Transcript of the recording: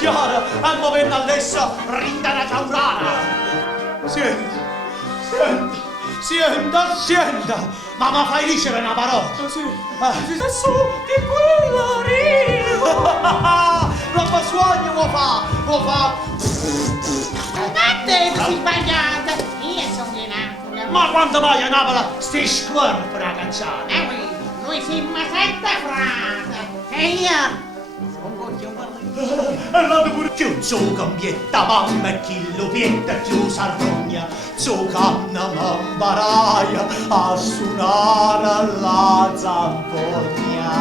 chiara, al momento all'essa rinda una taurana. Sienta, sienta, sienta, ma mi fai dicere una parola? Sì. Su di quella riva. Non mi sogno, vuoi fa. Ma te sei sbagliata, io sono di Napoli. Ma quando vai a Napoli, sti squarri per la cacciare? Noi siamo sette frate, e io sono un E là pure più su cambietta, mamma e chi lo pietta più sarrogna, su canna mambaraia a suonare la zampogna.